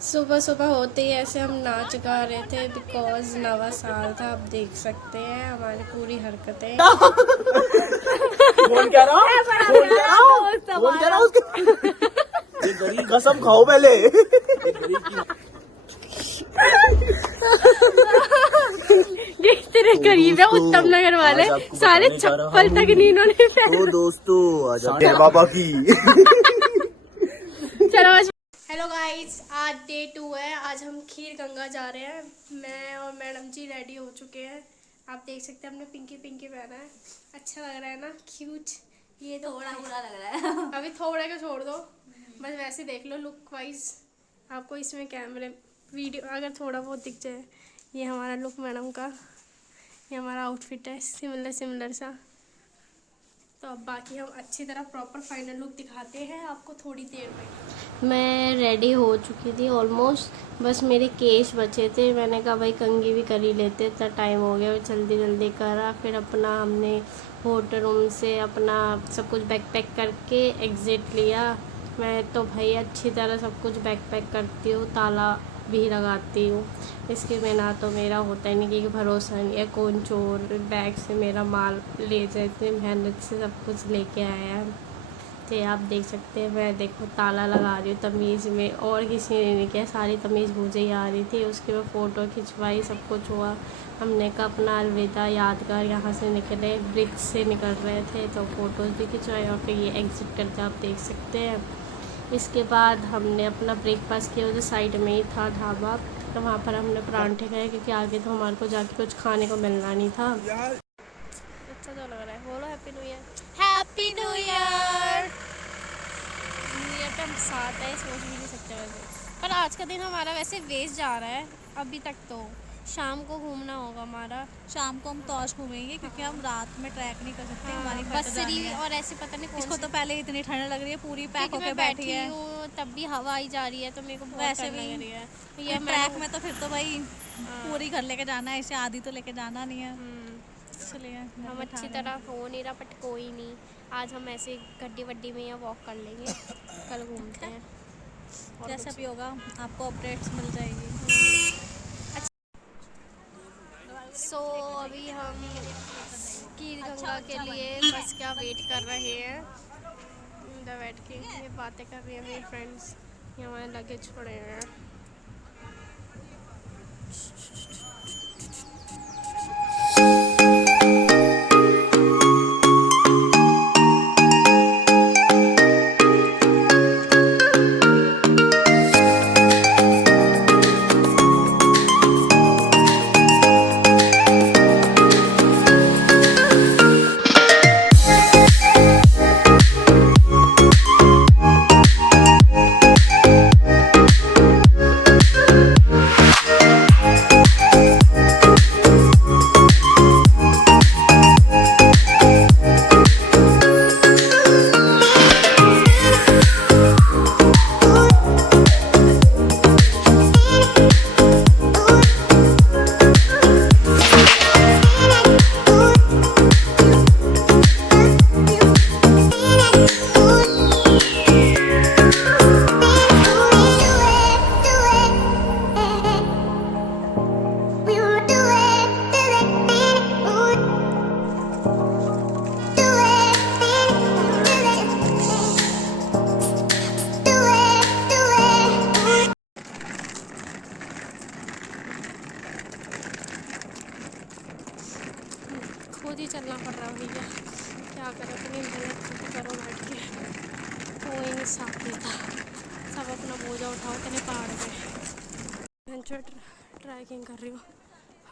सुबह सुबह होते ही ऐसे हम नाच गा रहे थे बिकॉज नवा साल था। आप देख सकते हैं हमारी पूरी हरकतें। कौन कह रहा कौन कह रहा कौन कह रहा उसके कसम खाओ पहले। ये तेरे करीब है उत्तम नगर वाले सारे चप्पल तक नहीं इन्होंने तो दोस्तों आ जाते हैं बाबा की। चलो हेलो गाइस, आज डे 2 है। आज हम खीर गंगा जा रहे हैं। मैं और मैडम जी रेडी हो चुके हैं। आप देख सकते हैं हमने पिंकी पिंकी पहना है। अच्छा लग रहा है ना, क्यूट। ये तो थोड़ा बुरा लग रहा है। अभी थोड़ा का छोड़ दो, बस वैसे देख लो लुक वाइज। आपको इसमें कैमरे वीडियो अगर थोड़ा बहुत दिख जाए। ये हमारा लुक मैडम का, ये हमारा आउटफिट है सिमिलर सा। तो अब बाकी हम अच्छी तरह प्रॉपर फाइनल लुक दिखाते हैं आपको थोड़ी देर में। मैं रेडी हो चुकी थी ऑलमोस्ट, बस मेरे केश बचे थे। मैंने कहा भाई कंघी भी कर ही लेते, इतना टाइम हो गया, जल्दी जल्दी करा। फिर अपना हमने होटल रूम से अपना सब कुछ बैग पैक करके एग्ज़िट लिया। मैं तो भाई अच्छी तरह सब कुछ बैग पैक करती हूँ, ताला भी लगाती हूँ। इसके बिना तो मेरा होता ही नहीं, क्योंकि भरोसा नहीं है कौन चोर बैग से मेरा माल ले जाए। इतनी मेहनत से सब कुछ लेके आया है। तो आप देख सकते हैं मैं देखो ताला लगा रही हूँ तमीज़ में, और किसी ने नहीं किया, सारी तमीज़ मुझे ही आ रही थी। उसके बाद फ़ोटो खिंचवाई, सब कुछ हुआ। हमने कहा अपना अलविदा यादगार। यहाँ से निकले, ब्रिज से निकल रहे थे तो फ़ोटोज़ भी खिंचवाई और फिर ये एग्ज़िट करके आप देख सकते हैं। इसके बाद हमने अपना ब्रेकफास्ट किया, उधर साइड में ही था ढाबा, तो वहाँ पर हमने परांठे खाए, क्योंकि आगे तो हमारे को जाके कुछ खाने को मिलना नहीं था। अच्छा तो लग रहा है, बोलो happy new year. Happy new year. New year पे हम साथ है, सोच भी नहीं सकते वैसे। पर आज का दिन हमारा वैसे वेस्ट जा रहा है अभी तक। तो शाम को घूमना होगा हमारा। शाम को हम तौश घूमेंगे क्योंकि हम रात में ट्रैक नहीं कर सकते। हमारी बसरी और ऐसे पता नहीं कौन इसको तो पहले इतनी ठंड लग रही है, पूरी पैक होके बैठी है। तब भी हवा आई जा रही है तो मेरे को बहुत वैसे ठंड भी लग रही है। ये ट्रैक में तो फिर तो भाई पूरी घर लेके जाना है, इसे आधी तो लेके जाना नहीं है। इसलिए हम अच्छी तरह हो नहीं रहा, बट कोई नहीं। आज हम ऐसे गड्डी वड्डी में या वॉक कर लेंगे, कल घूमते हैं। जैसा भी होगा आपको अपडेट्स मिल जाएगी। सो अभी हम खीर गंगा के लिए बस क्या वेट कर रहे हैं। इधर बैठ के ये बातें कर रही हैं मेरी फ्रेंड्स। ये हमारे लगेज पड़े हैं। खुद ही चलना पड़ रहा है भैया, क्या करें, अपनी मेहनत करो बैठ के। कोई नहीं साथ देता, सब अपना बोझा उठाओ तेरे पहाड़ पे। ट्रैकिंग कर रही हूँ,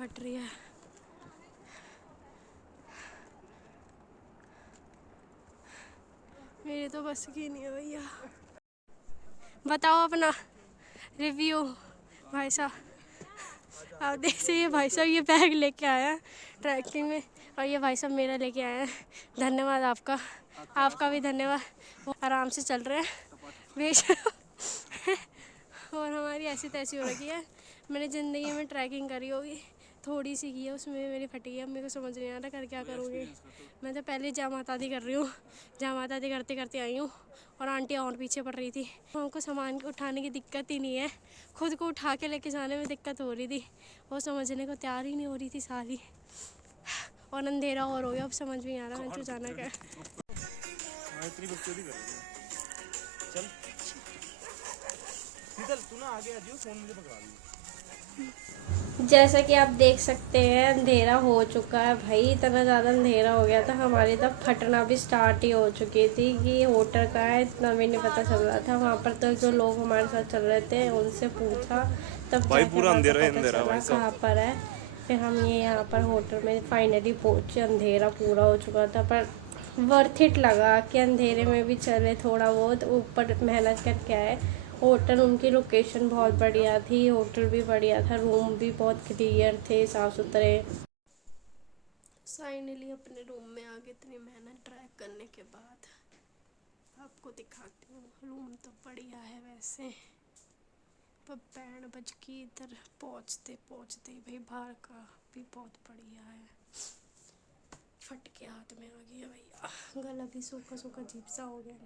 हट रही है। मेरी तो बस की नहीं है भैया। बताओ अपना रिव्यू भाई साहब। आप देख सकते ये भाई साहब ये बैग लेके आया है ट्रैकिंग में, और ये भाई साहब मेरा लेके आए हैं। धन्यवाद आपका, आपका भी धन्यवाद। वो आराम से चल रहे हैं बेश और हमारी ऐसी तैसी हो रखी है। मैंने ज़िंदगी में ट्रैकिंग करी होगी थोड़ी सी की है, उसमें मेरी फटी है। अब मेरे को समझ नहीं आ रहा कर क्या करूँगी। मैं तो पहले जय माता दी कर रही हूँ, जय माता दी करते करते आई हूँ और आंटी और पीछे पड़ रही थी। हमको सामान को उठाने की दिक्कत ही नहीं है, खुद को उठा के लेके जाने में दिक्कत हो रही थी। वो समझने को तैयार ही नहीं हो रही थी सारी, और अंधेरा और हो गया। अब समझ में नहीं आ रहा मैं जो जाना क्या। इतनी बकचोदी कर रही है। चल शीतल तू ना आगे आ जाओ, फोन मुझे पकड़ा दी। जैसा कि आप देख सकते हैं अंधेरा हो चुका है भाई, इतना ज़्यादा अंधेरा हो गया था, हमारी तब फटना भी स्टार्ट ही हो चुकी थी कि होटल का है इतना भी नहीं पता चल रहा था। वहाँ पर तो जो लोग हमारे साथ चल रहे थे उनसे पूछा तब भाई जाके पूरा हमें अंधेरा ही पता अंधेरा चला भाई साहब। कहाँ पर है। फिर हम ये यहाँ पर होटल में फाइनली पहुँचे। अंधेरा पूरा हो चुका था पर वर्थ इट लगा कि अंधेरे में भी चले थोड़ा बहुत ऊपर मेहनत करके आए। होटल उनकी लोकेशन बहुत बढ़िया थी, होटल भी बढ़िया था, रूम भी बहुत क्लियर थे, साफ़ सुथरे। फाइनली अपने रूम में आके इतनी मेहनत ट्रैक करने के बाद आपको दिखाती हूँ। रूम तो बढ़िया है वैसे, पर बैंड बज के इधर पहुँचते पहुँचते भाई बाहर का भी बहुत बढ़िया है। फट के हाथ में आ गया भैया, गला भी सूखा सूखा अजीब सा हो गया।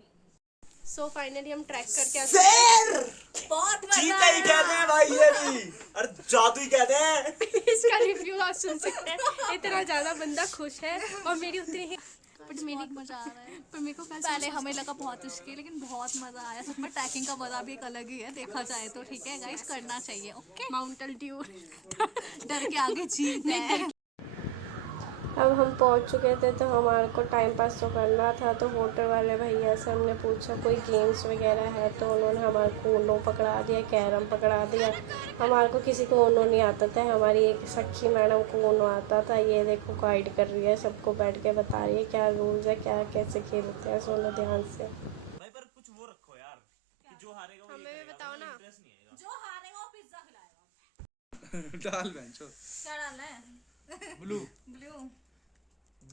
सो फाइनली हम ट्रैक करके आते हैं। बहुत चीता ही कहते हैं भाई ये भी, अरे जादू ही कहते हैं। इसका रिव्यू आप सुन सकते हैं। इतना ज़्यादा बंदा खुश है और मेरी उतनी ही बट मेरी बहुत मजा आ रहा है। पर मेरे को पहले हमें लगा बहुत रिस्की, लेकिन बहुत मजा आया। सच में ट्रैकिंग का मजा भी एक अलग ही है, देखा जाए तो। ठीक है गाइस, करना चाहिए। ओके, माउंटेन ड्यू डर के आगे जीत है। अब हम पहुंच चुके थे तो हमारे को टाइम पास तो करना था। तो होटल वाले भैया से हमने पूछा कोई गेम्स वगैरह है, तो उन्होंने हमारे को ऊनो पकड़ा दिया, कैरम पकड़ा दिया। हमारे को किसी को ऊनो नहीं आता था, हमारी एक सखी मैडम को ऊनो आता था। ये देखो गाइड कर रही है, सबको बैठ के बता रही है क्या रूल्स है, क्या कैसे खेलते हैं। सुनो ध्यान से भाई पर कुछ वो रखो यार कि जो हारेगा वो हमें भी बताओ ना। जो हारेगा वो पिज्जा खिलाएगा। डाल बेंचो क्या डालना है? Blue blue.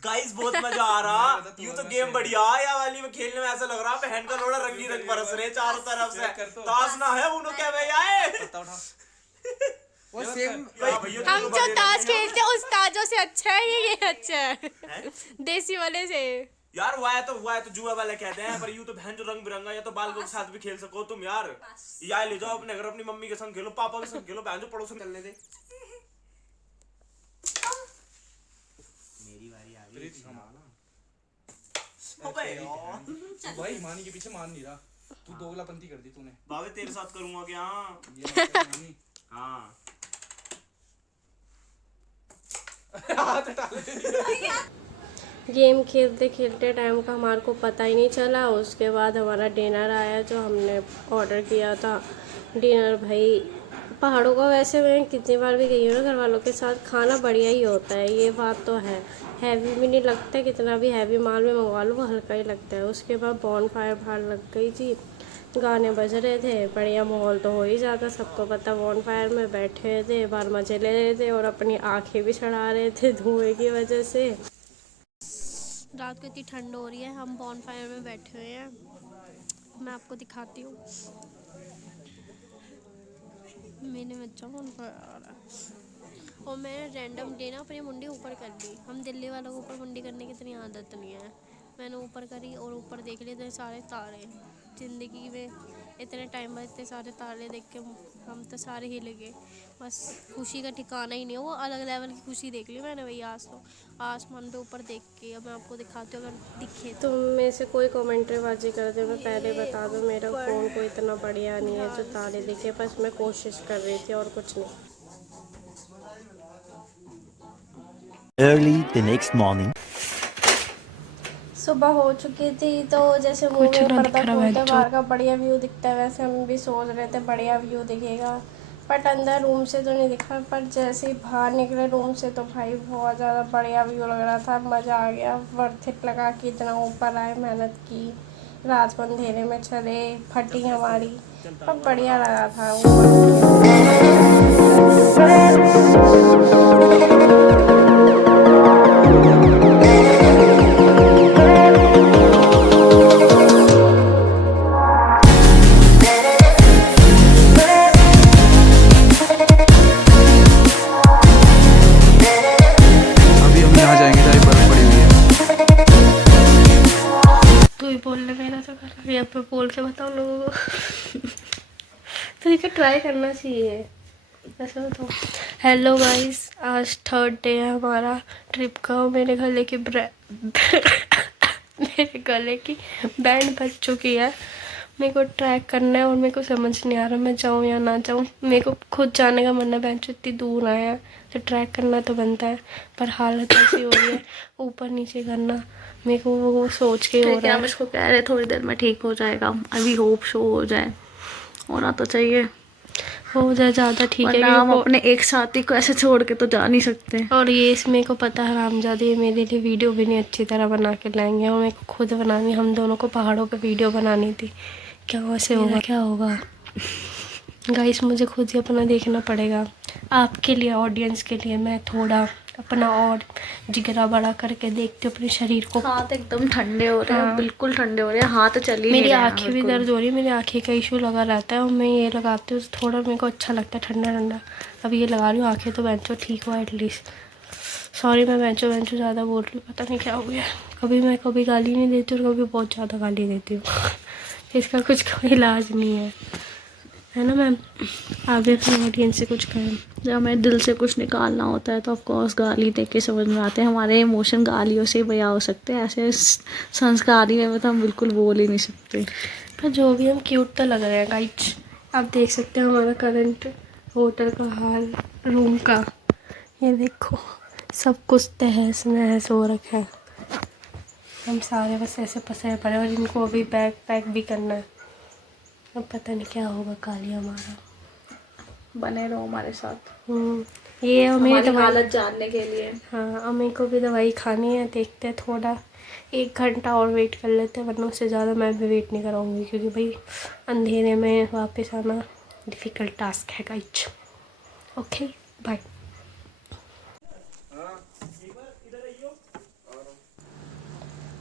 गाइस बहुत मजा आ रहा। यूं तो गेम बढ़िया है, या वाली में खेलने में ऐसा लग रहा बहन का लोड़ा रंगी रंग बरस रहे चारों तरफ से। ताश ना है उन्हों क्या भैया है। पत्ता उठा वो सेम। हम जो ताश खेलते हैं उस ताजों से अच्छा है ये अच्छा है देसी वाले से। यार वो है तो जुआ वाले कहते हैं, पर यूं तो बहन जो रंग बिरंगा, या तो बालकों के साथ भी खेल सको तुम यार। या ले जाओ अपने घर, अपनी मम्मी के संग खेलो, पापा के संग खेलो, बहन जो पड़ोसन चलने दे। मेरी बारी आ गई। अबे यार भाई मानी के पीछे मान नहीं रहा, तू दोगलापंती कर दी तूने। बाबे तेरे साथ करूंगा क्या? ये मानी हाँ गेम खेलते खेलते टाइम का हमारे को पता ही नहीं चला। उसके बाद हमारा डिनर आया जो हमने ऑर्डर किया था। डिनर भाई पहाड़ों का वैसे मैं कितनी बार भी गई हूँ ना घर वालों के साथ, खाना बढ़िया ही होता है, ये बात तो है। हैवी भी नहीं लगता, कितना भी हैवी माल में मंगवा लो वो हल्का ही लगता है। उसके बाद बॉन फायर बाहर लग गई थी, गाने बज रहे थे, बढ़िया माहौल तो हो ही जाता। सबको पता बॉन फायर में बैठे हुए थे, बाहर मजे ले रहे थे और अपनी आँखें भी चढ़ा रहे थे धुएं की वजह से। रात को इतनी ठंड हो रही है, हम बॉन फायर में बैठे हुए हैं, मैं आपको दिखाती हूँ। मैंने बच्चा बॉन फायर आ रहा है और मैं रैंडम डे ना अपनी मुंडी ऊपर कर ली। हम दिल्ली वालों को ऊपर मुंडी करने की इतनी आदत नहीं है। मैंने ऊपर करी और ऊपर देख लिए थे सारे तारे। ज़िंदगी में इतने टाइम बाद इतने सारे तारे देख के हम तो सारे ही लगे, बस खुशी का ठिकाना ही नहीं है। वो अलग लेवल की खुशी देख ली मैंने भैया आज तो आसमान पे ऊपर देख के। अब मैं आपको दिखाती हूँ अगर दिखे तो। में से कोई कमेंट्री बाजी कर दे, मैं पहले बता दूँ मेरा फ़ोन को इतना बढ़िया नहीं है जो तारे दिखे, बस मैं कोशिश कर रही थी और कुछ नहीं। Early the next morning. सुबह हो चुकी थी तो जैसे मुंह में पर्दा खोलते बाहर का बढ़िया व्यू दिखता है, वैसे हम भी सोच रहे थे बढ़िया व्यू दिखेगा, बट अंदर रूम से तो नहीं दिखा। पर जैसे ही बाहर निकले रूम से तो भाई बहुत ज़्यादा बढ़िया व्यू लग रहा था, मज़ा आ गया। वर्थ इट लगा कि इतना ऊपर आए, मेहनत की, रात को अंधेरे में चले, फटी हमारी, पर बढ़िया लगा था ट्राई करना चाहिए ऐसा तो। हेलो गाइस, आज 3rd डे है हमारा ट्रिप का। मेरे गले की मेरे गले की बैंड बज चुकी है। मेरे को ट्रैक करना है और मेरे को समझ नहीं आ रहा मैं जाऊँ या ना जाऊँ। मेरे को खुद जाने का मन है, बेंच इतनी दूर आया है तो ट्रैक करना तो बनता है, पर हालत ऐसी हो रही है ऊपर नीचे करना। मेरे को वो सोच के हो रहा है। मुझको कह रहे थोड़ी देर में ठीक हो जाएगा, अभी होप शो हो जाए, होना तो चाहिए, हो जाए ज़्यादा ठीक है। हम अपने एक साथी को ऐसे छोड़ के तो जा नहीं सकते। और ये इसमें को पता है हरामजादी ये मेरे लिए वीडियो भी नहीं अच्छी तरह बना के लाएंगे और मेरे को खुद बनानी, हम दोनों को पहाड़ों पे वीडियो बनानी थी। क्या वैसे होगा, क्या होगा गाइस, मुझे खुद ही अपना देखना पड़ेगा। आपके लिए, ऑडियंस के लिए मैं थोड़ा अपना और जिगरा बड़ा करके देखती हूँ अपने शरीर को। हाथ एकदम ठंडे हो रहे हैं, बिल्कुल ठंडे हो रहे हैं, हाथ चली मेरी आँखें भी दर्द हो रही है, मेरी आँखें का इशू लगा रहता है और मैं ये लगाती हूँ तो थोड़ा मेरे को अच्छा लगता है ठंडा ठंडा। अब ये लगा रही हूँ, आँखें तो बेंचो ठीक हुआ एटलीस्ट। सॉरी मैं बेंचो ज़्यादा बोल रही हूँ, पता नहीं क्या हो गया। कभी गाली नहीं देती और कभी बहुत ज़्यादा गाली देती हूँ इसका कुछ कोई इलाज नहीं है ना मैम? आप भी अपने ऑडियंस से कुछ कहें। जब हमें दिल से कुछ निकालना होता है तो ऑफकोर्स गाली देख के समझ में आते हैं। हमारे इमोशन गालियों से बयां हो सकते हैं, ऐसे संस्कारी में तो हम बिल्कुल बोल ही नहीं सकते। पर जो भी हम क्यूट तो लग रहे हैं गाइज। आप देख सकते हैं हमारा करंट होटल का हाल, रूम का। ये देखो सब कुछ तहस नहस हो रखा है। हम सारे बस ऐसे पसरे पड़े और इनको अभी बैग पैक भी करना है। अब पता नहीं क्या होगा काली हमारा। बने रहो हमारे साथ, ये हमें हालत जानने के लिए। हाँ, अम्मी को भी दवाई खानी है। देखते हैं थोड़ा 1 घंटा और वेट कर लेते हैं, वरना उससे ज़्यादा मैं भी वेट नहीं कराऊंगी क्योंकि भाई अंधेरे में वापस आना डिफ़िकल्ट टास्क है गाइज। Okay bye.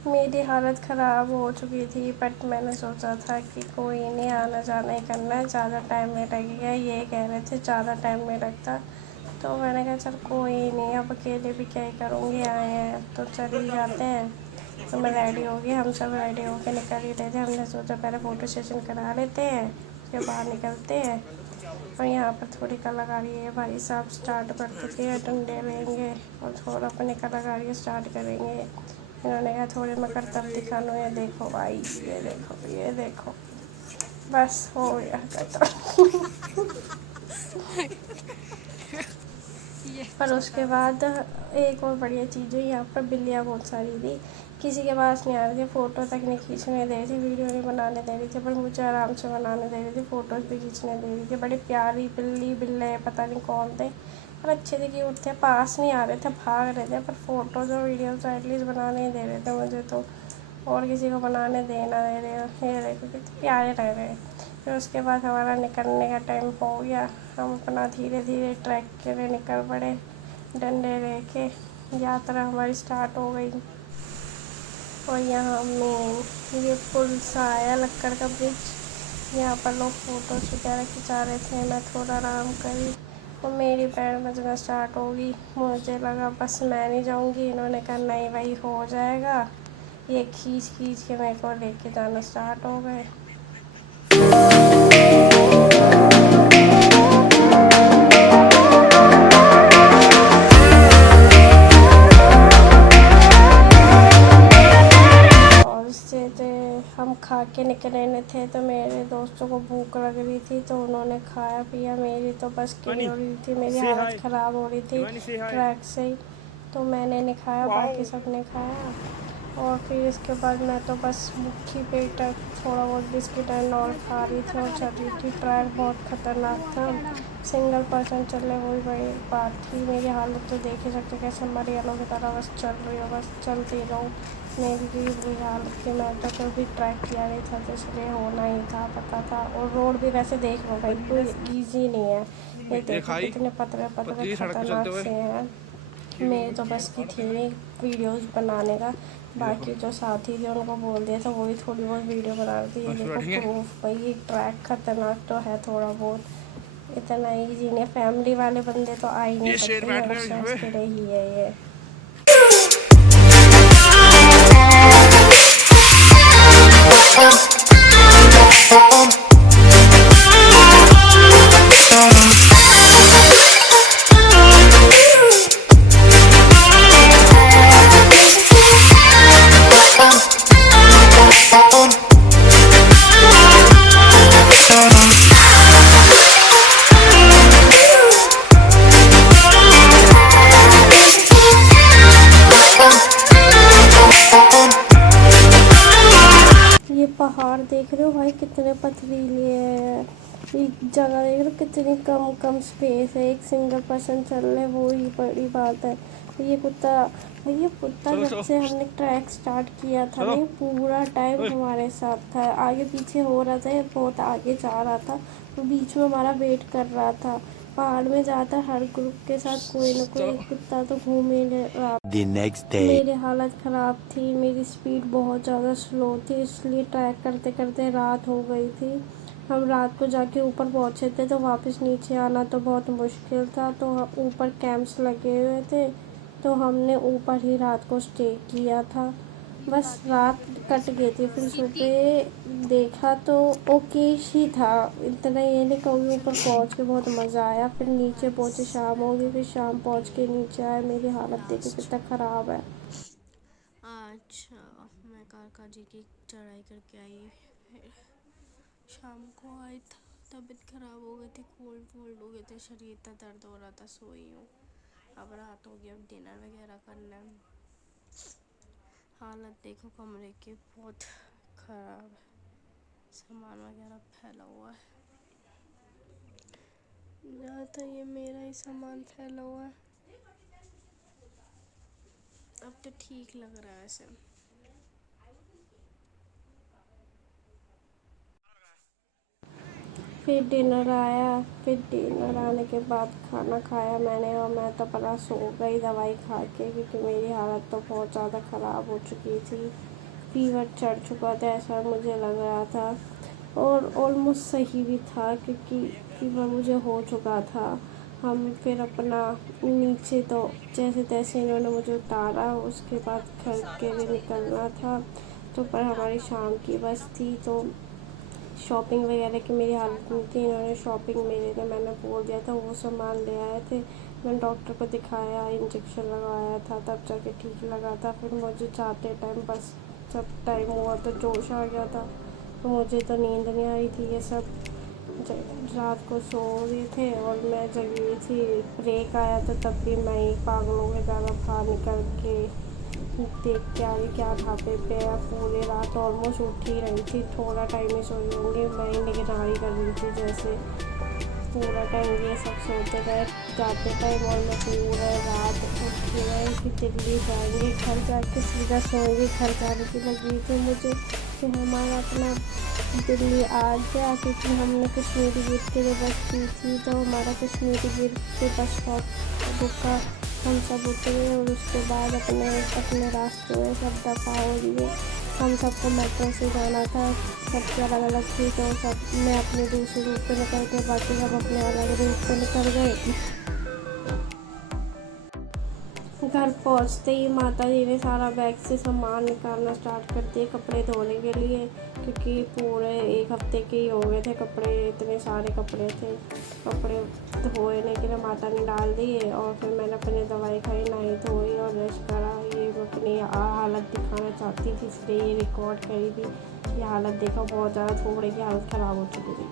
मेरी हालत ख़राब हो चुकी थी बट मैंने सोचा था कि कोई नहीं, आना जाना ही करना है, ज़्यादा टाइम नहीं लगेगा। ये कह रहे थे ज़्यादा टाइम नहीं लगता तो मैंने कहा चल कोई नहीं, अब अकेले भी क्या ही करूँगी, आए हैं तो चल ही जाते हैं। तो मैं रेडी हो गई, हम सब रेडी होकर निकल ही रहे थे। हमने सोचा पहले फ़ोटो सेशन करा लेते हैं, उसके बाहर निकलते हैं। और यहाँ पर थोड़ी कलाकारी है भाई साहब स्टार्ट कर चुके हैं, डंडे लेंगे और थोड़ा अपने कलाकारी स्टार्ट करेंगे। इन्होंने कहा थोड़े मैं करतब दिखा लो। ये देखो भाई, ये देखो, ये देखो, बस हो गया करतब। पर उसके बाद एक और बढ़िया चीज़ है, यहाँ पर बिल्लियाँ बहुत सारी थी, किसी के पास नहीं आ रही थी, फ़ोटो तक नहीं खींचने दे रही थी, वीडियो नहीं बनाने दे रही थी, पर मुझे आराम से बनाने दे रही थी, फ़ोटोज़ भी खींचने दे रही थी। बड़ी प्यारी बिल्ले पता नहीं कौन थे, पर अच्छे थे, क्यूट थे, पास नहीं आ रहे थे, भाग रहे थे, पर फ़ोटोज़ और वीडियोज़ एटलीस्ट बनाने ही दे रहे थे मुझे तो, और किसी को बनाने देना दे रहे। ये देखो कितने प्यारे लग रहे हैं। फिर उसके बाद हमारा निकलने का टाइम हो गया, हम अपना धीरे धीरे ट्रैक के लिए निकल पड़े, डंडे लेके। यात्रा हमारी स्टार्ट हो गई। और यहाँ मेन ये पुल सा आया, लक्कड़ का ब्रिज, यहाँ पर लोग फ़ोटोज़ वगैरह खिंचा रहे थे। मैं थोड़ा आराम करी और मेरी पैर बजना स्टार्ट होगी। मुझे लगा बस मैं नहीं जाऊँगी, इन्होंने कहा नहीं भाई हो जाएगा। ये खींच के मेरे को लेके जाना स्टार्ट हो गए। हम खा के निकलने थे तो मेरे दोस्तों को भूख लग रही थी तो उन्होंने खाया पिया। मेरी तो बस की हो रही थी, मेरी हालत ख़राब हो रही थी ट्रैक से ही, तो मैंने नहीं खाया, बाकी सब ने खाया। और फिर इसके बाद मैं तो बस भूखी पेट थोड़ा बहुत बिस्किट एंड और खा रही थी और चल रही थी। ट्रैक बहुत ख़तरनाक था, सिंगल पर्सन चल रहे वही बड़ी बात थी। मेरी हालत तो देख ही सकते कैसे मरियलों की तरह बस चल रही हो, बस चलती रहूँ। मेरी भी बुरी हालत थी, मैं तो कभी ट्रैक किया नहीं था तो इसलिए होना ही था, पता था। और रोड भी वैसे देख लो भाई कोई ईजी नहीं है, ये देखो कितने पतले खतरनाक से हैं। मेरी तो बस की थी वीडियोस बनाने का, बाकी जो साथी थे उनको बोल दिया था वो भी थोड़ी बहुत वीडियो बना रही थी। ये देखो प्रूफ भाई ट्रैक खतरनाक तो है थोड़ा बहुत, इतना ईजी नहीं। फैमिली वाले बंदे तो आ ही नहीं सकते, के लिए ही है ये। एक जगह देख लो कितनी कम स्पेस है, एक सिंगल पर्सन चल रहे, वो ही बड़ी बात है। ये कुत्ता जब से हमने ट्रैक स्टार्ट किया था ना, पूरा टाइम हमारे साथ था, आगे पीछे हो रहा था, बहुत आगे जा रहा था, तो बीच में हमारा वेट कर रहा था। पहाड़ में जाता हर ग्रुप के साथ कोई ना कोई एक कुत्ता तो घूम ही रहा। The next day. मेरी हालत ख़राब थी, मेरी स्पीड बहुत ज़्यादा स्लो थी, इसलिए ट्रैक करते करते रात हो गई थी। हम रात को जाके ऊपर पहुँचे थे, तो वापस नीचे आना तो बहुत मुश्किल था। तो ऊपर कैंप्स लगे हुए थे, तो हमने ऊपर ही रात को स्टे किया था। बस रात कट गई थी, फिर सुबह देखा तो ओके ही था, इतना ये नहीं कहूँगी। ऊपर पहुँच के बहुत मज़ा आया, फिर नीचे पहुँचे, शाम हो गई, फिर शाम पहुँच के नीचे आए। मेरी हालत देखो कितना ख़राब है। अच्छा, मैं काका जी की चढ़ाई करके आई, फिर शाम को आई था, तबीयत ख़राब हो गई थी, कोल्ड हो गए थे, शरीर इतना दर्द हो रहा था, सोई हूँ। अब रात हो गई, अब डिनर वगैरह करना है। हालत देखो कमरे की बहुत ख़राब है, सामान वगैरह फैला हुआ है, जहाँ तक ये मेरा ही सामान फैला हुआ है। अब तो ठीक लग रहा है ऐसे। फिर डिनर आया, फिर डिनर आने के बाद खाना खाया मैंने, और मैं तो अपना सो गई दवाई खा के, क्योंकि मेरी हालत तो बहुत ज़्यादा ख़राब हो चुकी थी। फीवर चढ़ चुका था ऐसा मुझे लग रहा था, और ऑलमोस्ट सही भी था, क्योंकि फीवर मुझे हो चुका था। हम फिर अपना नीचे तो जैसे तैसे इन्होंने मुझे उतारा, उसके बाद घर के लिए निकलना था। तो पर हमारी शाम की बस थी, तो शॉपिंग वगैरह की मेरी हालत नहीं थी। इन्होंने शॉपिंग मेरे लिए, मैंने बोल दिया था, वो सामान ले आए थे। मैंने डॉक्टर को दिखाया, इंजेक्शन लगवाया था, तब जाके ठीक लगा था। फिर मुझे जाते टाइम बस जब टाइम हुआ तो जोश आ गया था, तो मुझे तो नींद नहीं आ रही थी। ये सब रात को सो रहे थे और मैं जगी हुई थी। ब्रेक आया तो तब भी मैं ही पागलों के ज़्यादा बाहर निकल के देख के आ रही क्या ढाबे पे है। पूरी रात ऑलमोस्ट उठ ही रही थी, थोड़ा टाइम ही सोई होंगी, मैं ही निगरानी कर रही थी जैसे। पूरा टाइम ये सब सोते गए जाते टाइम, और मैं पूरा रात उठी रही कि दिल्ली जाएंगे, घर जाके सीधा सोएंगे। घर जाने की लगी थी मुझे कि हमारा अपना दिल्ली आ गया, क्योंकि हमने कश्मीरी गेट के लिए बस की थी, तो हमारा कश्मीरी गेट के बस स्टॉप रुका, हम सब उतरे, और उसके बाद अपने रास्ते में सब दफ़ा हो लिए। हम सबको मेट्रो से जाना था, सबकी अलग अलग थी, तो सब मैं अपने दूसरे रूट पे निकल के, बाकी सब अपने अलग रूट पे निकल गए। घर पहुंचते ही माता जी ने सारा बैग से सामान निकालना स्टार्ट कर दिए कपड़े धोने के लिए, क्योंकि पूरे एक हफ्ते के ही हो गए थे कपड़े, इतने सारे कपड़े थे। कपड़े धोने के लिए माता ने डाल दिए, और फिर मैंने अपनी दवाई खाई, नहाई धोई और रेस्ट करा। ये मैं अपनी हालत दिखाना चाहती थी, इसलिए ये रिकॉर्ड करी थी। ये हालत देखा, बहुत ज़्यादा थोड़े की हालत ख़राब हो चुकी थी।